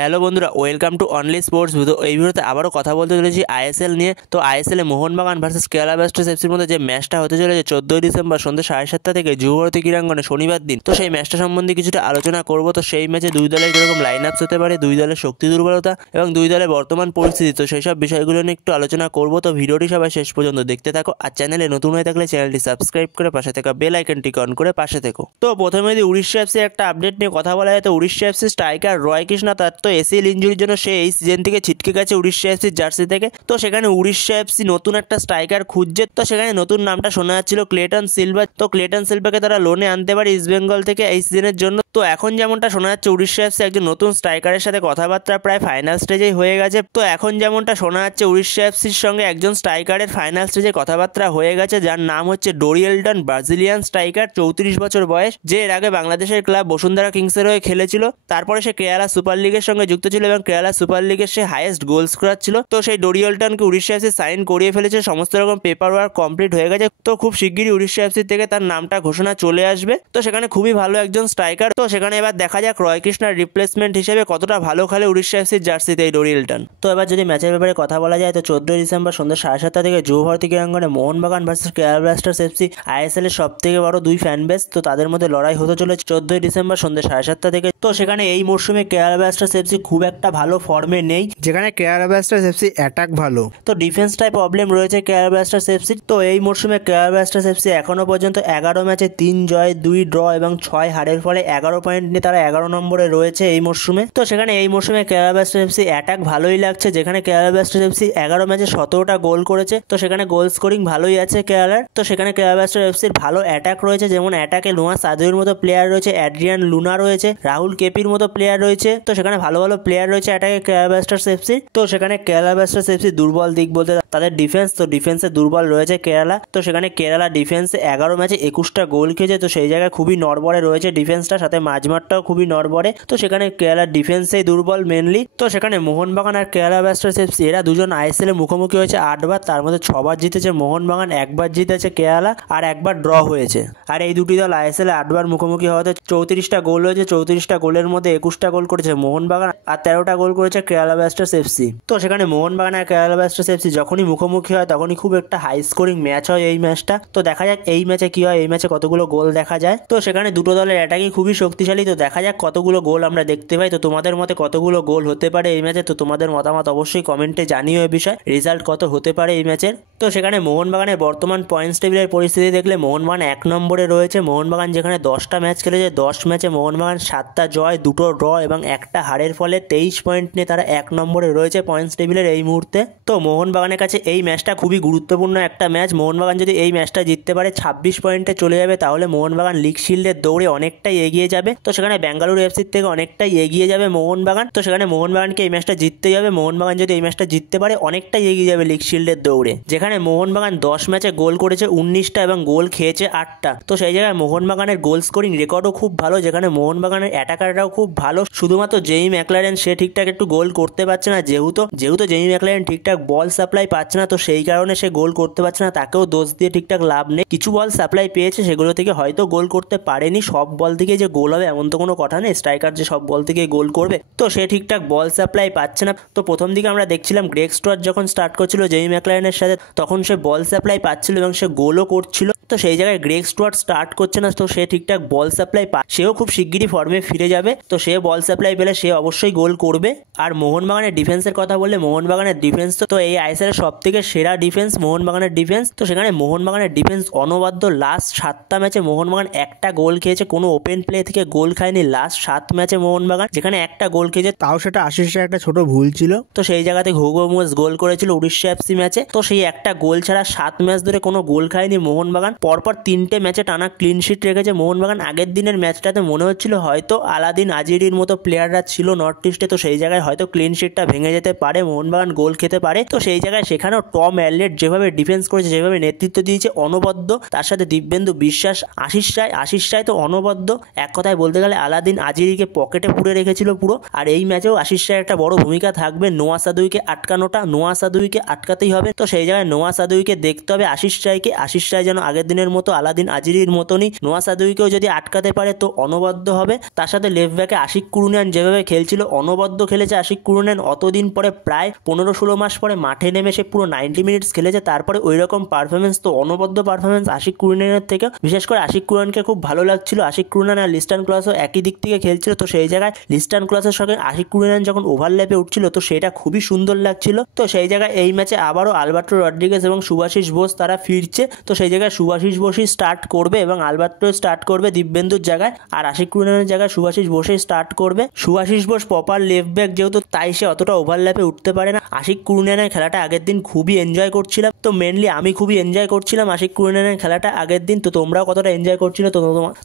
Hello বন্ধুরা, welcome to only sports video. এই ভিডিওতে আবারও কথা বলতে চলেছি আইএসএল নিয়ে। তো আইএসএল এ মোহনবাগান ভার্সেস কেরালা ব্লাস্টার্স এফসির মধ্যে যে ম্যাচটা হতে চলেছে 14ই ডিসেম্বর সন্ধ্যে 7:30 থেকে যুবভারতী ক্রীড়াঙ্গনে শনিবার দিন। তো সেই ম্যাচটা সম্বন্ধে কিছুটা আলোচনা করব। তো সেই ম্যাচে দুই দলের কিরকম লাইন আপস হতে পারে, দুই দলের শক্তি দুর্বলতা এবং দুই দলের বর্তমান পরিস্থিতি, তো সেই সব বিষয়গুলো নিয়ে একটু আলোচনা করব। তো ভিডিওটি সবাই শেষ পর্যন্ত দেখতে থাকো। আর চ্যানেলে নতুন হয়ে থাকলে চ্যানেলটি সাবস্ক্রাইব করে পাশে থাকা বেল আইকনটি অন করে পাশে থেকো। তো প্রথমে যদি উড়িষ্যা এফসির একটা আপডেট নিয়ে কথা বলা যায়, তো উড়িষ্যা এফসি স্ট্রাইকার রয় কৃষ্ণা তার তো এসিএল ইনজুরির জন্য সে এই সিজন থেকে ছিটকে গেছে উড়িষ্যা এফসির জার্সি থেকে। তো সেখানে উড়িষ্যা এফসি নতুন একটা স্ট্রাইকার খুঁজছে। তো সেখানে নতুন নামটা শোনা যাচ্ছিল ক্লেটন সিলভা। তো ক্লেটন সিলভাকে তারা লোনে আনতে পারে ইস্ট বেঙ্গল থেকে এই সিজনের জন্য। তো এখন যেমনটা শোনা যাচ্ছে উড়িষ্যা এফসি একজন নতুন স্ট্রাইকারের সাথে কথাবার্তা প্রায় ফাইনাল স্টেজেই হয়ে গেছে। তো এখন যেমনটা শোনা যাচ্ছে উড়িষ্যা এফসির সঙ্গে একজন স্ট্রাইকারের ফাইনাল স্টেজে কথাবার্তা হয়ে গেছে, যার নাম হচ্ছে ডোরিয়েলটন, ব্রাজিলিয়ান স্ট্রাইকার, 34 বছর বয়স, যে এর আগে বাংলাদেশের ক্লাব বসুন্ধরা কিংসের হয়ে খেলেছিল। তারপরে সে কেরালা সুপার লিগের সঙ্গে যুক্ত ছিল এবং কেরালা সুপার লিগের সে হাইয়েস্ট গোল স্কোরার ছিল। তো সেই ডোরিয়েলটনকে উড়িষ্যা এফসি সাইন করিয়ে ফেলেছে, সমস্ত রকম পেপার ওয়ার্ক কমপ্লিট হয়ে গেছে। তো খুব শিগগিরই উড়িষ্যা এফসি থেকে তার নামটা ঘোষণা চলে আসবে। তো সেখানে খুবই ভালো একজন স্ট্রাইকার। তো সেখানে এবার দেখা যাক রয় কৃষ্ণার রিপ্লেসমেন্ট হিসেবে কতটা ভালো খেলে উড়িষ্যা এফসির জার্সিতে এই ডোরিয়েলটন। তো এবার যদি ম্যাচের ব্যাপারে কথা বলা যায়, তো 14ই ডিসেম্বর সন্ধ্যা 7:30 থেকে যুবভারতী ক্রীড়াঙ্গনে Mohun Bagan versus Kerala Blasters FC, ISL এর সব থেকে বড় দুই ফ্যান বেস। তো তাদের মধ্যে লড়াই হতে চলেছে 14ই ডিসেম্বর সন্ধ্যা 7:30 থেকে। তো সেখানে এই মরশুমে কেরালা ব্লাস্টার্স এফসি খুব একটা ভালো ফর্মে নেই, যেখানে কেরালা ব্লাস্টার্স এফসি অ্যাটাক ভালো। তো ডিফেন্সটাই প্রবলেম রয়েছে কেরালা ব্লাস্টার্স এফসি। তো এই মরশুমে কেরালা ব্লাস্টার্স এফসি এখনো পর্যন্ত 11 ম্যাচে 3 জয় 2 ড্র এবং 6 হারের ফলে 11 পয়েন্ট নিয়ে তারা 11 নম্বরে রয়েছে এই মরশুমে। তো সেখানে এই মরশুমে কেরালা ব্লাস্টার্স এফসি অ্যাটাক ভালোই লাগছে, যেখানে কেরালা ব্লাস্টার্স এফসি 11 ম্যাচে 17টা গোল করেছে। তো সেখানে গোল স্কোরিং ভালোই আছে কেরালার। তো সেখানে কেরালা ব্লাস্টার্স এফসির ভালো অ্যাটাক রয়েছে, যেমন অ্যাটাকে নোয়া সাদুয়ের মতো প্লেয়ার রয়েছে, অ্যাড্রিয়ান লুনা রয়েছে, রাহুল কেপির মতো প্লেয়ার রয়েছে। তো সেখানে ভালো ভালো প্লেয়ার রয়েছে অ্যাটাকে কেরালা ব্লাস্টার্স এফসি। তো সেখানে কেরালা ব্লাস্টার্স এফসি দুর্বল দিক বলতে তাদের ডিফেন্স। তো ডিফেন্সে দুর্বল রয়েছে কেরালা। তো সেখানে কেরালা ডিফেন্সে 11 ম্যাচে 21টা গোল খেয়েছে। তো সেই জায়গায় খুবই নড়বড়ে রয়েছে ডিফেন্সটা, সাথে মাঝমাঠটাও খুবই নড়বড়ে। তো সেখানে কেরালার ডিফেন্সেই দুর্বল মেনলি। তো সেখানে মোহনবাগান আর কেরালা ব্লাস্টার্স এফসি এরা দুজন আইএসএল এ মুখোমুখি হয়েছে 8 বার, তার মধ্যে 6 বার জিতেছে মোহনবাগান, 1 বার জিতেছে কেরালা আর 1 বার ড্র হয়েছে। আর এই দুটি দল আইএসএল এ 8 বার মুখোমুখি হওয়াতে 34টা গোল হয়েছে। 34টা গোলের মধ্যে 21টা গোল করেছে মোহনবাগান আর 13টা গোল করেছে কেরালা ব্লাস্টার্স এফসি। তো সেখানে মোহনবাগান আর কেরালা ব্লাস্টার্স এফসি যখনই মুখোমুখি হয় তখনই খুব একটা হাই স্কোরিং ম্যাচ হয় এই ম্যাচটা। তো দেখা যাক এই ম্যাচে কি হয়, এই ম্যাচে কতগুলো গোল দেখা যায়। তো সেখানে দুটো দলের অ্যাটাকই খুবই শক্তিশালী। তো দেখা যাক কতগুলো গোল আমরা দেখতে পাই। তো তোমাদের মতে কতগুলো গোল হতে পারে এই ম্যাচে? তো তোমাদের মতামত অবশ্যই কমেন্টে জানিও এই বিষয়ে, রেজাল্ট কত হতে পারে এই ম্যাচের। তো সেখানে মোহনবাগানের বর্তমান পয়েন্টস টেবিলের পরিস্থিতি দেখলে মোহনবাগান 1 নম্বরে রয়েছে। মোহনবাগান যেখানে 10টা ম্যাচ খেলেছে, 10 ম্যাচে মোহনবাগান 7টা জয় 2টো ড্র এবং 1টা হারের ফলে 23 পয়েন্ট নিয়ে তারা 1 নম্বরে রয়েছে পয়েন্টস টেবিলের এই মুহূর্তে। তো মোহনবাগানের কাছে এই ম্যাচটা খুবই গুরুত্বপূর্ণ একটা ম্যাচ। মোহনবাগান যদি এই ম্যাচটা জিততে পারে 26 পয়েন্টে চলে যাবে, তাহলে মোহনবাগান লিগ শিল্ডের দৌড়ে অনেকটাই এগিয়ে যাবে। তো সেখানে বেঙ্গালুরু এফসির থেকে অনেকটাই এগিয়ে যাবে মোহনবাগান। তো সেখানে মোহনবাগানকে এই ম্যাচটা জিততে যাবে। মোহনবাগান যদি এই ম্যাচটা জিততে পারে অনেকটাই এগিয়ে যাবে লিগ শিল্ডের দৌড়ে, যেখানে মোহনবাগান 10 ম্যাচে গোল করেছে 19টা এবং গোল খেয়েছে 8টা। তো সেই জায়গায় মোহনবাগানের গোল স্কোরিং রেকর্ডও খুব ভালো, যেখানে মোহনবাগানের অ্যাটাকাররাও খুব ভালো। শুধুমাত্র জেমি ম্যাকলারেন সে ঠিকঠাক একটু গোল করতে পারছে না, যেহেতু জেমি ম্যাকলারেন ঠিকঠাক বল সাপ্লাই পাচ্ছে না, তো সেই কারণে সে গোল করতে পারছে না। তাকেও দোষ দিয়ে ঠিকঠাক লাভ নেই। কিছু বল সাপ্লাই পেয়েছে, সেগুলো থেকে হয়তো গোল করতে পারেনি। সব বল থেকে যে গোল হবে এমন তো কোনো কথা নেই, স্ট্রাইকার যে সব বল থেকে গোল করবে। তো সে ঠিকঠাক বল সাপ্লাই পাচ্ছে না। তো প্রথম দিকে আমরা দেখছিলাম গ্রেগ স্টুয়ার্ট যখন স্টার্ট করছিল জেমি ম্যাকলারেনের সাথে, তখন সে বল সাপ্লাই পাচ্ছিল এবং সে গোলও করছিল। তো সেই জায়গায় গ্রেগ স্টুয়ার্ট স্টার্ট করছে না, তো সে ঠিকঠাক বল সাপ্লাই সেও খুব শিগগিরই ফর্মে ফিরে যাবে। তো সে বল সাপ্লাই পেলে সে অবশ্যই গোল করবে। আর মোহনবাগানের ডিফেন্সের কথা বললে মোহনবাগানের ডিফেন্স তো এই আইএসএল এর সব থেকে সেরা ডিফেন্স মোহনবাগানের ডিফেন্স। তো সেখানে মোহনবাগানের ডিফেন্স অনবদ্য। লাস্ট 7টা ম্যাচে মোহনবাগান 1টা গোল খেয়েছে, কোনো ওপেন প্লে থেকে গোল খায়নি লাস্ট 7 ম্যাচে মোহনবাগান, যেখানে 1টা গোল খেয়েছে, তাও সেটা আশিসের একটা ছোট ভুল ছিল। তো সেই জায়গাতে হুগো মোস গোল করেছিল উড়িষ্যা এফসি ম্যাচে। তো সেই একটা গোল ছাড়া 7 ম্যাচ ধরে কোনো গোল খায়নি মোহনবাগান। পরপর 3টে ম্যাচে টানা ক্লিন শিট রেখেছে মোহনবাগান। আগের দিনের ম্যাচটাতে মনে হচ্ছিল হয়তো আলাদিন আজিরির মতো প্লেয়াররা ছিল নর্থ ইস্টে, তো সেই জায়গায় হয়তো ক্লিন শিটটা ভেঙে যেতে পারে, মোহনবাগান গোল খেতে পারে। তো সেই জায়গায় সেখানেও টম অ্যাললেট যেভাবে ডিফেন্স করেছে, যেভাবে নেতৃত্ব দিয়েছে অনবদ্য, তার সাথে দিব্যেন্দু বিশ্বাস, আশিস রায় তো অনবদ্য। এক কথায় বলতে গেলে আলাদিন আজিরিকে পকেটে পুরে রেখেছিল পুরো। আর এই ম্যাচেও আশিস রায়ের একটা বড় ভূমিকা থাকবে নোয়া সাদুইকে আটকানোটা। নোয়া সাদুইকে আটকাতেই হবে। তো সেই জায়গায় নোয়া সাদুইকে দেখতে হবে আশিস রায়কে। আশিস রায় যেন আগের দিনের মতো আলাদিন আজিরির মতনই নোয়া সাদুইকেও যদি আটকাতে পারে তো অনবদ্য হবে। তার সাথে লেফট ব্যাকে আশিক কুরুনিয়ান যেভাবে খেলছিল, অনবদ্য খেলেছে আশিক কুরুনিয়ান। অতদিন পরে প্রায় 15-16 মাস পরে মাঠে নেমে সে পুরো 90 মিনিটস খেলেছে, তারপরে ওই রকম পারফরমেন্স, তো অনবদ্য পারফরমেন্স আশিক কুরুনিয়ানের থেকে। বিশেষ করে আশিক কুরুনিয়ানকে খুব ভালো লাগছিল। আশিক কুরুনিয়ান আর লিস্টান ক্লসও একই দিক থেকে খেলছিল, তো সেই জায়গায় লিস্টান ক্লসের সঙ্গে আশিক কুরুনিয়ান যখন ওভারল্যাপে উঠছিল তো সেটা খুবই সুন্দর লাগছিল। তো সেই জায়গায় এই ম্যাচে আবারও আলবার্টো রড্রিগেজ এবং সুভাশিস বোস তারা ফিরছে, তো সেই জায়গায় সুভাশিস বোসই স্টার্ট করবে এবং আলবার্টো স্টার্ট করবে দিব্যেন্দুর জায়গায়, আর আশিক কুরুনিয়ানের জায়গায় সুভাশিস বোসই স্টার্ট করবে। Subhashis Bose proper left back যেহেতু, তাই সে অতটা ওভারল্যাপে উঠতে পারে না। আশিক কুরুনিয়ানের খেলাটা আগের দিন খুবই এনজয় করছিলাম, তো মেনলি আমি খুবই এনজয় করছিলাম আশিক কুরুনিয়ানের খেলাটা আগের দিন। তো তোমরাও কতটা এনজয় করছিলে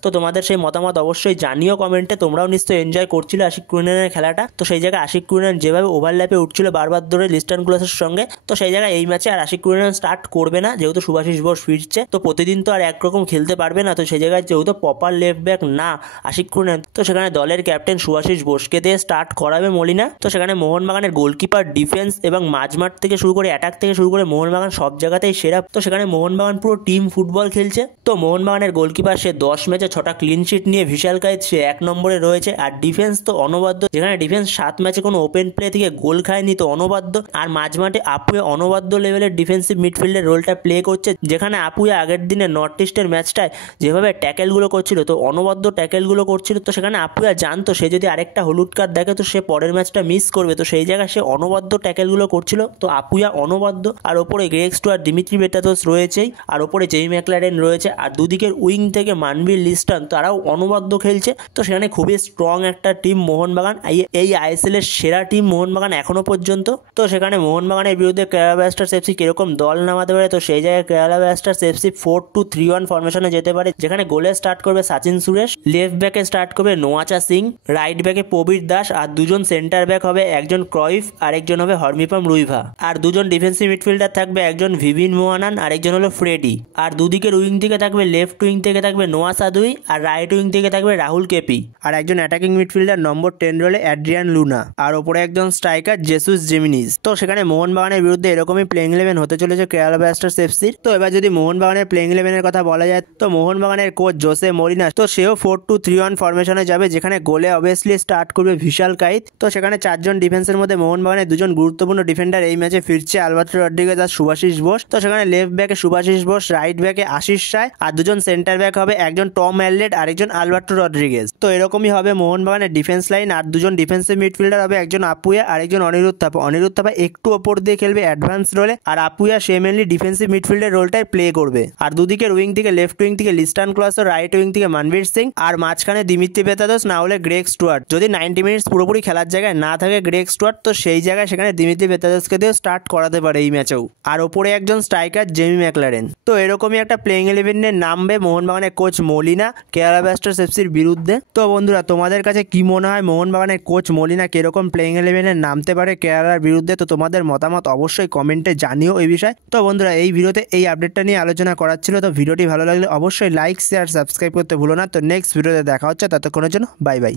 তো তোমাদের সেই মতামত অবশ্যই জানিও কমেন্টে। তোমরাও নিশ্চয়ই এনজয় করছিলে আশিক কুরুনিয়ানের খেলাটা। তো সেই জায়গায় আশিক কুরুনিয়ান যেভাবে ওভারল্যাপে উঠছিল বারবার ধরে লিস্টান ক্লসের সঙ্গে, তো সেই জায়গায় এই ম্যাচে আর আশিক কুরুনিয়ান স্টার্ট করবে না, যেহেতু সুভাশিস বোস ফিরছে। তো প্রতিদিন তো আর একরকম খেলতে পারবে না, তো সেই জায়গায় যেহেতু প্রপার লেফট ব্যাক না আশিক কুরুনিয়ান, তো সেখানে দলের ক্যাপ্টেন সুভাশিস বোসকে দিয়ে স্টার্ট করাবে মলিনা। তো সেখানে মোহনবাগানের গোলকিপার, ডিফেন্স এবং মাঝমাঠ থেকে শুরু করে অ্যাটাক থেকে শুরু করে মোহনবাগান সব জায়গাতেই সেরা। তো সেখানে মোহনবাগান পুরো টিম ফুটবল খেলছে। তো মোহনবাগানের গোলকিপার সে 10 ম্যাচে 6টা ক্লিন শিট নিয়ে বিশাল কায়েত সে 1 নম্বরে রয়েছে। আর ডিফেন্স তো অনবদ্য, যেখানে ডিফেন্স 7 ম্যাচে কোনো ওপেন প্লে থেকে গোল খায়নি, তো অনবদ্য। আর মাঝমাঠে আপুয়ে অনবদ্য লেভেলের ডিফেন্সিভ মিডফিল্ডের রোলটা প্লে করছে, যেখানে আপুয়ে আগের দিনে নর্থ ইস্টের ম্যাচটায় যেভাবে ট্যাকেলগুলো করছিল, তো অনবদ্য ট্যাকেলগুলো করছিল। তো সেখানে আপুয়া জানতো সে যদি আরেকটা হলুদ কার্ড দেখে তো সে পরের ম্যাচটা মিস করবে, তো সেই জায়গায় সে অনবদ্য ট্যাকেলগুলো করছিল। তো আপুয়া অনবদ্য। আর ওপরে গ্রেগ স্টুয়ার্ট, দিমিত্রি বেটাতোস রয়েছেই, আর ওপরে জেমি ম্যাকলারেন রয়েছে, আর দুদিকের উইং থেকে মানভীর লিস্টন তারাও অনবদ্য খেলছে। তো সেখানে খুবই স্ট্রং একটা টিম মোহনবাগান, এই আইএসএল এর সেরা টিম মোহনবাগান এখনো পর্যন্ত। তো সেখানে মোহনবাগানের বিরুদ্ধে কেরালা ব্লাস্টার্স এফসি কিরকম দল নামাতে পারে, তো সেই জায়গায় কেরালা ব্লাস্টার্স এফসি 4-2-3-1 ফরমেশনে যেতে পারে, যেখানে গোলে স্টার্ট করবে সচিন সুরেশ, লেফট ব্যাকে স্টার্ট করবে নোয়াচা সিং, রাইট ব্যাকে প্রবীর দাস, আর দুজন সেন্টার ব্যাক হবে, একজন ক্রয়ফ আর একজন হবে হরমিপাম রুইভা, আর দুজন ডিফেন্সিভ মিডফিল্ডার থাকবে, একজন ভিভিন মোহানান আর একজন হলো ফ্রেডি। আর দুদিকের উইং থেকে থাকবে, লেফট উইং থেকে থাকবে নোয়া সাদুই, আর রাইট উইং থেকে থাকবে রাহুল কেপি, আর একজন অ্যাটাকিং মিডফিল্ডার নম্বর 10 রোলে অ্যাড্রিয়ান লুনা, আর ওপরে একজন স্ট্রাইকার জেসুস জিমিনিজ। তো সেখানে মোহনবাগানের বিরুদ্ধে এরকমই প্লেইং 11 হতে চলেছে কেরালা ব্লাস্টার্স এফসির। তো এবার যদি মোহনবাগানের প্লেইং 11-এর কথা বলা যায়, তো মোহনবাগানের কোচ জোসে মরিনা, তো সেও 4-2-3-1 ফরমেশনে যাবে, যেখানে গোলে অবভিয়াসলি স্টার্ট করবে বিশাল কাইত। তো সেখানে 4 জন ডিফেন্সের মধ্যে মোহনবাগানের 2 জন গুরুত্বপূর্ণ ডিফেন্ডার এই ম্যাচে ফিরছে, আলবার্টো রড্রিগেজ আর সুভাশিস বোস। তো সেখানে লেফট ব্যাকে সুভাশিস বোস, রাইট ব্যাকে আশিস রায়, আর 2 জন সেন্টার ব্যাক হবে, একজন টম অ্যাললেট আর একজন আলবার্টো রড্রিগেজ। তো এরকমই হবে মোহনবাগানের ডিফেন্স লাইন। আর 2 জন ডিফেন্সিভ মিডফিল্ডার হবে, একজন আপুয়া আর একজন অনিরুদ্ধ থাপা। অনিরুদ্ধ থাপা একটু ওপর দিয়ে খেলবে অ্যাডভান্স রোলে, আর আপুয়া সে মেনলি ডিফেন্সিভ মিডফিল্ডের রোলটাই প্লে করবে। আর দুদিকের উইং থেকে, লেফট উইং থেকে লিস্টান ক্লস, রাইট উইং থেকে মানভীর সিং, আর মাঝখানে দিমিত্রি বেতাদোস না হলে গ্রেগ স্টুয়ার্ট। যদি 90 মিনিটস পুরোপুরি খেলার জায়গায় না থাকে গ্রেগ স্টুয়ার্ট, তো সেই জায়গায় সেখানে দিমিত্রি বেতাদোসকে দিয়ে স্টার্ট করাতে পারে এই ম্যাচেও। আর ওপরে একজন স্ট্রাইকার জেমি ম্যাকলারেন। তো এরকমই একটা প্লেইং 11-এর নামবে মোহনবাগানের কোচ মলিনা কেরালা ব্লাস্টার্স এফসির বিরুদ্ধে। তো বন্ধুরা, তোমাদের কাছে কি মনে হয় মোহনবাগানের কোচ মলিনা কিরকম প্লেইং 11-এ নামতে পারে কেরালার বিরুদ্ধে? তো তোমাদের মতামত অবশ্যই কমেন্টে জানিও এই বিষয়ে। তো বন্ধুরা, এই ভিডিওতে এই আপডেটটা নিয়ে আলোচনা করার ছিল। তো ভিডিওটি ভালো লাগলে অবশ্যই লাইক, শেয়ার, সাবস্ক্রাইব করতে ভুলো না। তো নেক্সট ভিডিওতে দেখা হচ্ছে, ততক্ষণের জন্য বাই বাই।